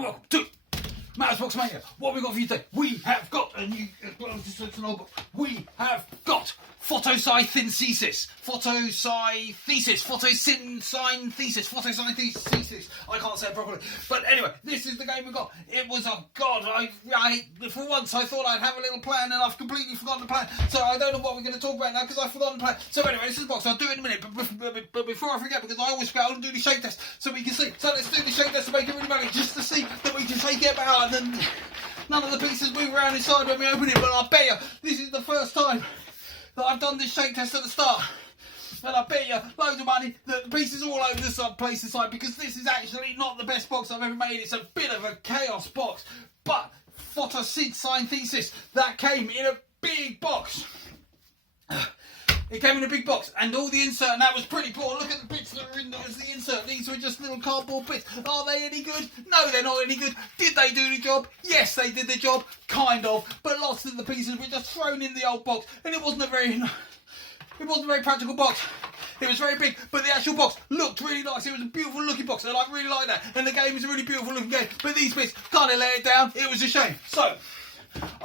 and welcome to MATTO'S MANIA. What have we got for you today? We have got a new... We have got photosynthesis. I can't say it properly. But anyway, this is the game we got. It was a god. For once I thought I'd have a little plan and I've completely forgotten the plan. So I don't know what we're going to talk about now because I've forgotten the plan. So anyway, this is the box. I'll do it in a minute. But before I forget, because I always forget, I'll do the shake test so we can see. So let's do the shake test to make it really money, just to see that we can take it out and then none of the pieces move around inside when we open it. But I bet you this is the first time that I've done this shake test at the start. And I bet you loads of money that the pieces all over the place inside, because this is actually not the best box I've ever made. It's a bit of a chaos box. But photosynthesis, that came in a big box. It came in a big box, and all the insert, and that was pretty poor. Look at the bits that are in there as the insert. These were just little cardboard bits. Are they any good? No, they're not any good. Did they do the job? Yes, they did the job, kind of. But lots of the pieces were just thrown in the old box, and it wasn't a very practical box. It was very big, but the actual box looked really nice. It was a beautiful looking box, and I really like that. And the game is a really beautiful looking game. But these bits kind of let it down. It was a shame. So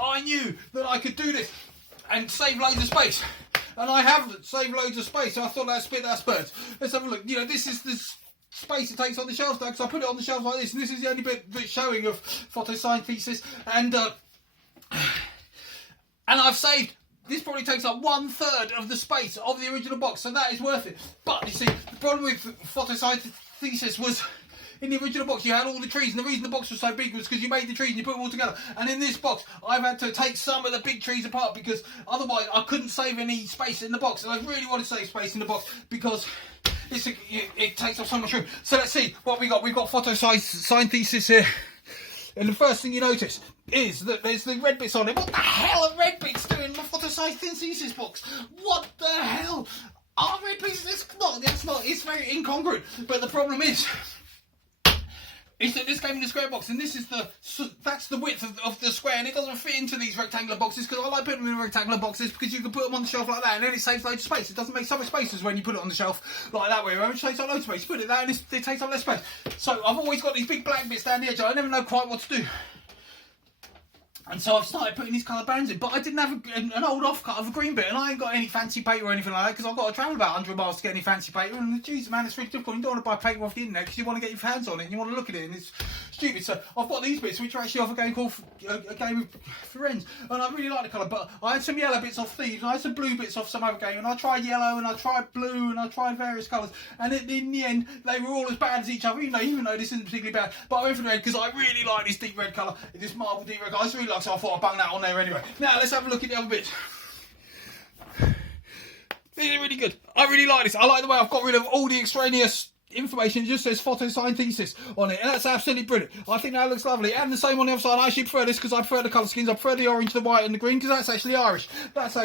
I knew that I could do this and save loads of space. And I have saved loads of space, so I thought I'd split that spurt. Let's have a look. You know, this is the space it takes on the shelves now, because I put it on the shelves like this, and this is the only bit showing of photosynthesis. And I've saved. This probably takes up 1/3 of the space of the original box, so that is worth it. But you see, the problem with photosynthesis was, in the original box you had all the trees, and the reason the box was so big was because you made the trees and you put them all together. And in this box I've had to take some of the big trees apart, because otherwise I couldn't save any space in the box, and I really want to save space in the box because it takes up so much room. So let's see what we got. We've got photosynthesis here, and the first thing you notice is that there's the red bits on it. What the hell are red bits doing in the photosynthesis box? What the hell are red bits? It's very incongruent. But the problem is that this came in a square box, and that's the width of the square, and it doesn't fit into these rectangular boxes, because I like putting them in rectangular boxes because you can put them on the shelf like that, and then it saves loads of space. It doesn't make so much space as when you put it on the shelf like that way, it takes up loads of space. You put it there and it takes up less space. So I've always got these big black bits down the edge. I never know quite what to do. And so I've started putting these coloured bands in, but I didn't have an old offcut of a green bit, and I ain't got any fancy paper or anything like that, because I've got to travel about 100 miles to get any fancy paper, and Jesus man, it's really difficult. You don't want to buy paper off the internet because you want to get your hands on it and you want to look at it, and it's stupid. So I've got these bits, which are actually off a game called a game of Friends, and I really like the colour, but I had some yellow bits off Thieves, and I had some blue bits off some other game, and I tried yellow, and I tried blue, and I tried various colours, and in the end, they were all as bad as each other, even though this isn't particularly bad. But I went for the red because I really like this deep red colour, this marble deep red colour. I just really like it, so I thought I'd bung that on there anyway. Now let's have a look at the other bits. These are really good. I really like this. I like the way I've got rid of all the extraneous information. It just says photosynthesis on it, and that's absolutely brilliant. I think that looks lovely. And the same on the other side. I actually prefer this because I prefer the colour schemes. I prefer the orange, the white and the green, because that's actually Irish. That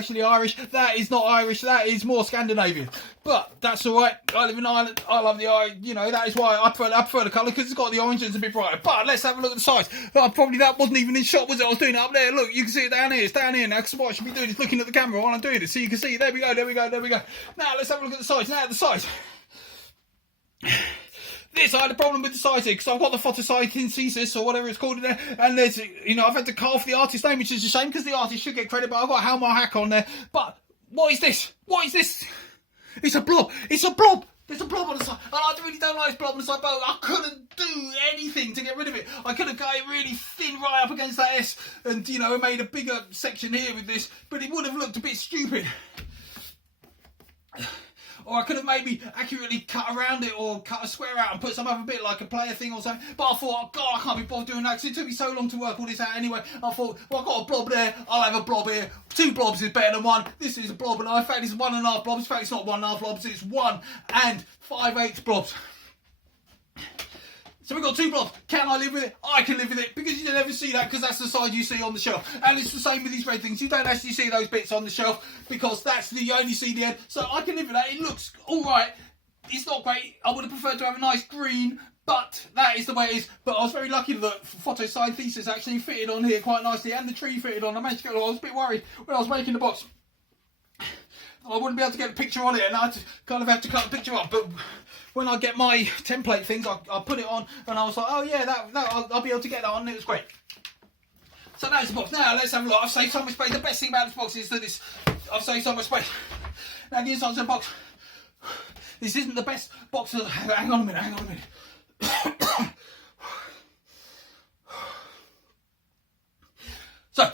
is not Irish. That is more Scandinavian. But that's alright. I live in Ireland. I love the Irish. You know, that is why I prefer the colour, because it's got the orange and it's a bit brighter. But let's have a look at the size. Probably that wasn't even in shot, was it? I was doing it up there. Look, you can see it down here. It's down here now, because what I should be doing is looking at the camera while I'm doing it, so you can see. There we go. Now let's have a look at the size. Now the size. I had a problem with the size here, because I've got the photosynthesis or whatever it's called in there, and there's, I've had to cut off the artist name, which is a shame because the artist should get credit, but I've got Halmar Hack on there. But what is this? It's a blob. There's a blob on the side, and I really don't like this blob on the side, but I couldn't do anything to get rid of it. I could have got it really thin right up against that S, and made a bigger section here with this, but it would have looked a bit stupid. Or I could have maybe accurately cut around it, or cut a square out and put some other bit, like a player thing or something. But I thought, oh God, I can't be bothered doing that, because it took me so long to work all this out anyway. I thought, well, I've got a blob there, I'll have a blob here. 2 blobs is better than 1. This is a blob, and in fact it's 1.5 blobs. In fact, it's not 1.5 blobs, it's 1 5/8 blobs. So we've got 2 blobs. Can I live with it? I can live with it, because you never see that, because that's the size you see on the shelf. And it's the same with these red things. You don't actually see those bits on the shelf, because you only see the end. So I can live with that. It looks alright. It's not great. I would have preferred to have a nice green, but that is the way it is. But I was very lucky that photosynthesis actually fitted on here quite nicely, and the tree fitted on. I managed to get it. I was a bit worried when I was making the box I wouldn't be able to get a picture on it, and I kind of had to cut the picture off. But when I get my template things, I put it on, and I was like, oh yeah, I'll be able to get that on, and it was great. So that's the box. Now let's have a look. I've saved so much space. The best thing about this box is that I've saved so much space. Now the inside of the box. This isn't the best box. Hang on a minute. So,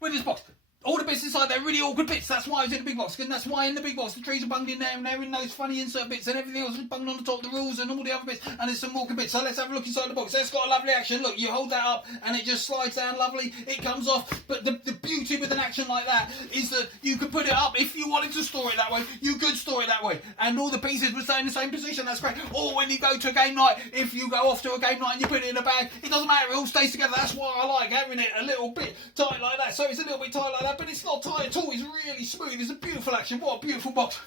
with this box, all the bits inside there are really awkward bits. That's why it's in the big box. And that's why in the big box the trees are bunged in there, and they're in those funny insert bits, and everything else is bunged on the top, the rules and all the other bits, and there's some awkward bits. So let's have a look inside the box. It's got a lovely action. Look, you hold that up and it just slides down lovely. It comes off. But the beauty with an action like that is that you could put it up if you wanted to store it that way. You could store it that way, and all the pieces would stay in the same position. That's great. Or when you go to a game night, if you go off to a game night and you put it in a bag, it doesn't matter. It all stays together. That's why I like having it a little bit tight like that. So it's a little bit tight like that, but it's not tight at all. It's really smooth. It's a beautiful action. What a beautiful box.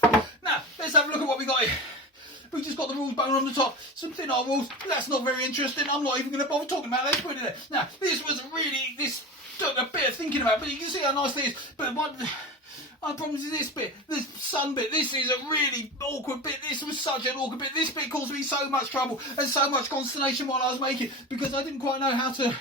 Now, let's have a look at what we got here. We just got the rules bone on the top. Some thin art rules. That's not very interesting. I'm not even going to bother talking about it. Let's put it there. Now, this took a bit of thinking about, but you can see how nice it is. But my problem is this bit, this sun bit. This is a really awkward bit. This was such an awkward bit. This bit caused me so much trouble and so much consternation while I was making it, because I didn't quite know how to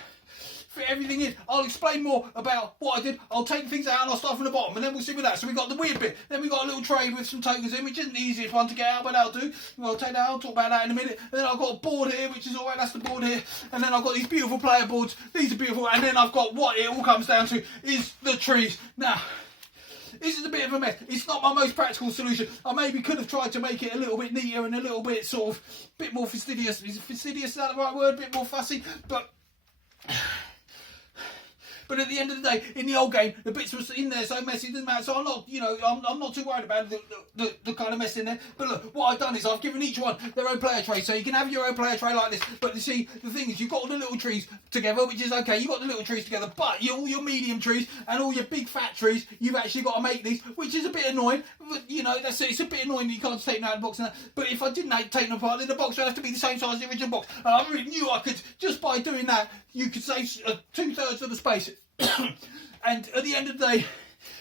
fit everything in. I'll explain more about what I did. I'll take things out and I'll start from the bottom, and then we'll see with that. So we got the weird bit. Then we got a little tray with some tokens in, which isn't the easiest one to get out, but that'll do. I'll take that. I'll talk about that in a minute. And then I've got a board here, which is alright. That's the board here. And then I've got these beautiful player boards. These are beautiful. And then I've got what it all comes down to is the trees. Now, this is a bit of a mess. It's not my most practical solution. I maybe could have tried to make it a little bit neater and a little bit sort of bit more fastidious. Is fastidious that the right word? A bit more fussy, but at the end of the day, in the old game, the bits were in there so messy, it doesn't matter. So I'm not, I'm not too worried about the kind of mess in there. But look, what I've done is I've given each one their own player tray. So you can have your own player tray like this. But you see, the thing is, you've got all the little trees together, which is okay. You've got the little trees together, but all your medium trees and all your big fat trees, you've actually got to make these, which is a bit annoying. But, it's a bit annoying that you can't take them out of the box and that. But if I didn't take them apart, then the box would have to be the same size as the original box. And I really knew I could, just by doing that, you could save 2/3 of the space. And at the end of the day,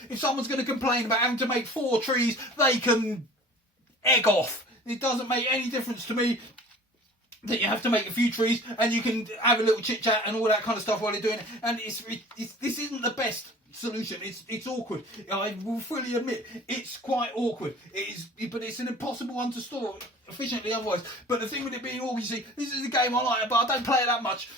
if someone's going to complain about having to make 4 trees, they can egg off. It doesn't make any difference to me that you have to make a few trees, and you can have a little chit chat and all that kind of stuff while you're doing it. And this isn't the best solution. It's awkward. I will fully admit it's quite awkward. But it's an impossible one to store efficiently otherwise. But the thing with it being awkward, you see, this is a game I like, but I don't play it that much.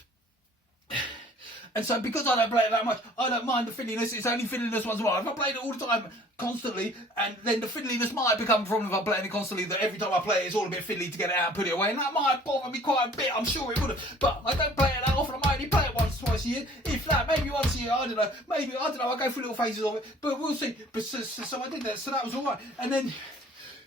And so because I don't play it that much, I don't mind the fiddliness. It's only fiddliness once in a while. If I played it all the time, constantly, and then the fiddliness might become a problem if I'm playing it constantly, that every time I play it, it's all a bit fiddly to get it out and put it away. And that might bother me quite a bit. I'm sure it would have. But I don't play it that often. I might only play it once, twice a year. If that, maybe once a year, I don't know. Maybe, I don't know, I'll go through little phases of it. But we'll see. But so I did that. So that was all right. And then,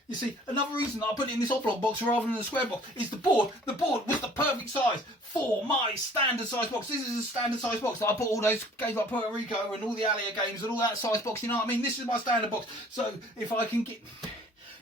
you see, another reason that I put it in this oblong box rather than the square box is the board. The board was the perfect size for my standard size box. This is a standard size box that I put all those games like Puerto Rico and all the Alia games and all that size box, you know what I mean? This is my standard box. So if I can get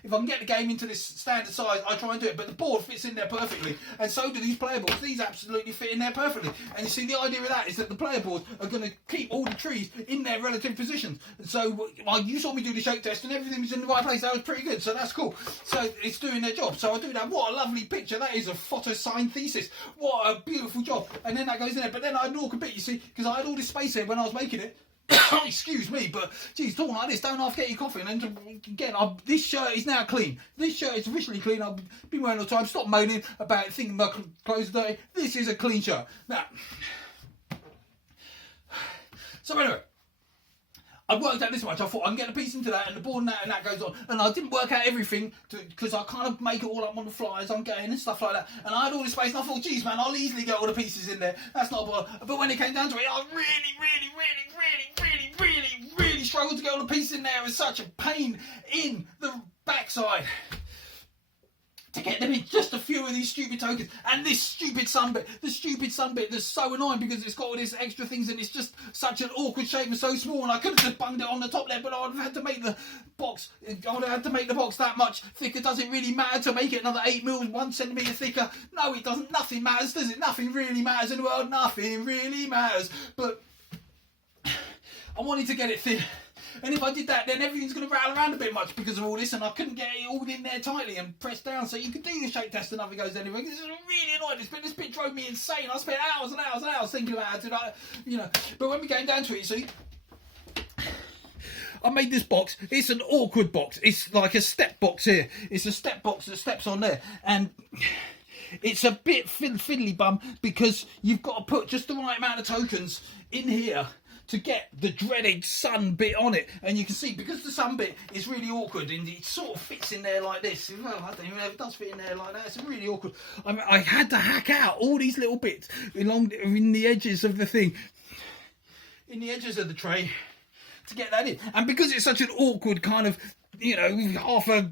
the game into this standard size, I try and do it. But the board fits in there perfectly. And so do these player boards. These absolutely fit in there perfectly. And you see, the idea of that is that the player boards are going to keep all the trees in their relative positions. And so, you saw me do the shake test and everything was in the right place. That was pretty good. So that's cool. So it's doing their job. So I do that. What a lovely picture. That is a photosynthesis. What a beautiful job. And then that goes in there. But then I had an awkward bit, you see, because I had all this space here when I was making it. Excuse me, but geez, talking like this, don't half get your coffee. And then again, this shirt is now clean. This shirt is officially clean. I've been wearing it all the time. Stop moaning about thinking my clothes are dirty. This is a clean shirt. Now, so anyway, I worked out this much. I thought I can get a piece into that and the board and that goes on. And I didn't work out everything because I kind of make it all up on the fly as I'm going and stuff like that. And I had all this space and I thought, geez, man, I'll easily get all the pieces in there. That's not a bother. But when it came down to it, I really struggled to get all the pieces in there. It was such a pain in the backside to get them in, just a few of these stupid tokens. And this stupid sun bit, that's so annoying because it's got all these extra things and it's just such an awkward shape and so small, and I could have just bunged it on the top there, but I would have had to make the box, that much thicker. Does it really matter to make it another 8 mils, 1 centimetre thicker? No, it doesn't. Nothing matters, does it? Nothing really matters in the world. Nothing really matters. But I wanted to get it thin. And if I did that, then everything's going to rattle around a bit much because of all this, and I couldn't get it all in there tightly and pressed down. So you could do your shake test and nothing goes anywhere. This is really annoying. This bit drove me insane. I spent hours and hours and hours thinking about how to, like, you know. But when we came down to it, you see, I made this box. It's an awkward box. It's like a step box here. It's a step box that steps on there, and it's a bit fiddly bum because you've got to put just the right amount of tokens in here to get the dreaded sun bit on it. And you can see, because the sun bit is really awkward and it sort of fits in there like this. Well, I don't even know if it does fit in there like that. It's really awkward. I mean, I had to hack out all these little bits in the edges of the thing, in the edges of the tray, to get that in. And because it's such an awkward kind of, you know, half a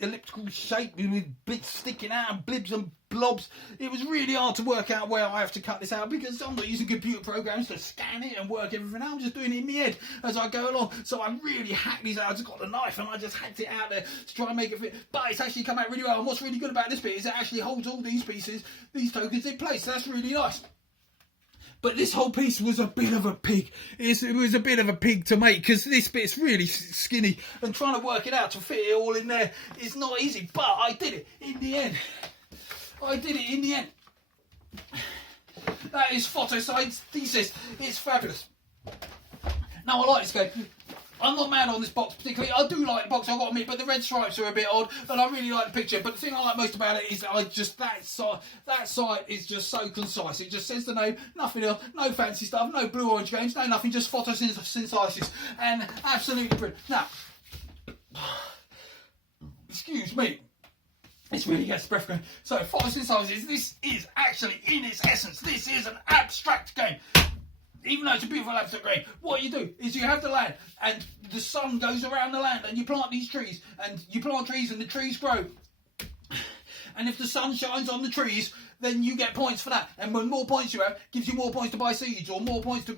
elliptical shape with bits sticking out and blibs and blobs, it was really hard to work out where I have to cut this out, because I'm not using computer programs to scan it and work everything out. I'm just doing it in my head as I go along. So I really hacked these out. I just got the knife and I just hacked it out there to try and make it fit. But it's actually come out really well. And what's really good about this bit is it actually holds all these pieces, these tokens, in place. So that's really nice. But this whole piece was a bit of a pig. It was a bit of a pig to make, because this bit's really skinny, and trying to work it out to fit it all in there is not easy. But I did it in the end. That is Photosynthesis. It's fabulous. Now, I like this game. I'm not mad on this box particularly. I do like the box, I've got to admit, but the red stripes are a bit odd, and I really like the picture. But the thing I like most about it is that site is just so concise. It just says the name, nothing else, no fancy stuff, no blue orange games, no nothing, just photosynthesis, and absolutely brilliant. Now, excuse me, this really gets the breath going. So, photosynthesis, this is actually, in its essence, this is an abstract game. Even though it's a beautiful abstract game, what you do is you have the land, and the sun goes around the land, and you plant these trees, and you plant trees, and the trees grow. And if the sun shines on the trees, then you get points for that. And when more points you have, gives you more points to buy seeds, or more points to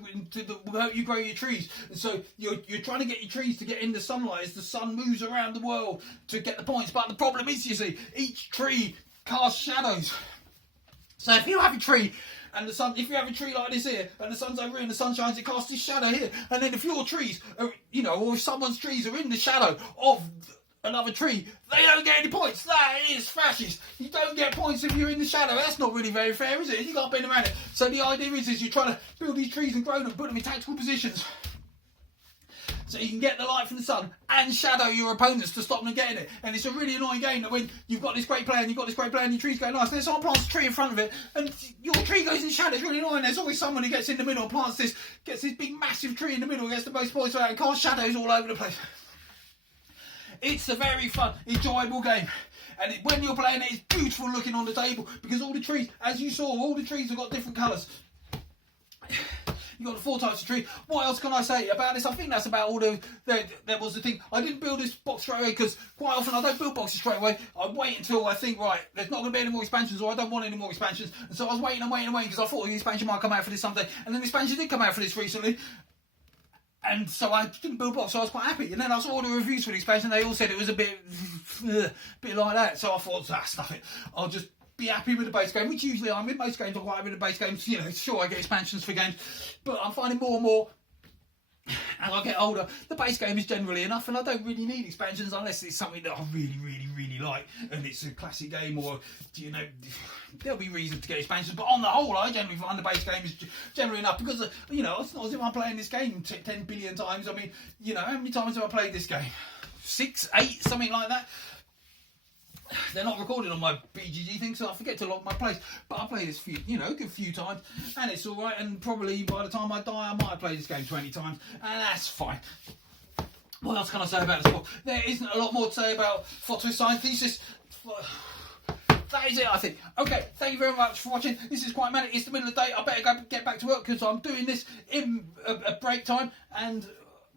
help you grow your trees. And so you're trying to get your trees to get in the sunlight as the sun moves around the world to get the points. But the problem is, you see, each tree casts shadows. So if you have a tree, and the sun, if you have a tree like this here, and the sun's over here and the sun shines, it casts this shadow here. And then if your trees are, you know, or if someone's trees are in the shadow of another tree, they don't get any points. That is fascist. You don't get points if you're in the shadow. That's not really very fair, is it? You can't bend around it. So the idea is you're trying to build these trees and grow them, put them in tactical positions, so you can get the light from the sun and shadow your opponents to stop them getting it. And it's a really annoying game that when you've got this great player and your trees go nice, and then someone plants a tree in front of it and your tree goes in shadow. It's really annoying. There's always someone who gets in the middle and gets this big massive tree in the middle, gets the most points for that, and casts shadows all over the place. It's a very fun, enjoyable game. And when you're playing it, it's beautiful looking on the table, because all the trees, as you saw, all the trees have got different colours. You've got the 4 types of tree. What else can I say about this? I think that's about all there was the thing. I didn't build this box straight away, because quite often I don't build boxes straight away. I wait until I think, right, there's not going to be any more expansions, or I don't want any more expansions. And so I was waiting, because I thought the expansion might come out for this someday. And then the expansion did come out for this recently. And so I didn't build a box, so I was quite happy. And then I saw all the reviews for the expansion. They all said it was a bit like that. So I thought, stuff it. I'll just be happy with the base game, which usually I'm in. Most games I'm quite happy with the base games. You know, sure, I get expansions for games, but I'm finding more and more, as I get older, the base game is generally enough, and I don't really need expansions unless it's something that I really, really, really like, and it's a classic game, or, you know, there'll be reason to get expansions. But on the whole, I generally find the base game is generally enough, because, you know, it's not as if I'm playing this game 10 billion times. I mean, you know, how many times have I played this game? 6, 8, something like that. They're not recorded on my BGG thing, so I forget to log my plays. But I play this a good few times, and it's all right. And probably by the time I die, I might have played this game 20 times, and that's fine. What else can I say about this book? There isn't a lot more to say about photosynthesis. That is it, I think. Okay, thank you very much for watching. This is quite manic. It's the middle of the day. I better go get back to work, because I'm doing this in a break time, and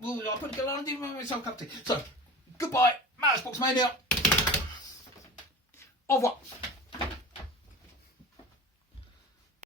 I'll put a on and do myself a cup of tea. So, goodbye, MATTO'S Box Mania. Au revoir.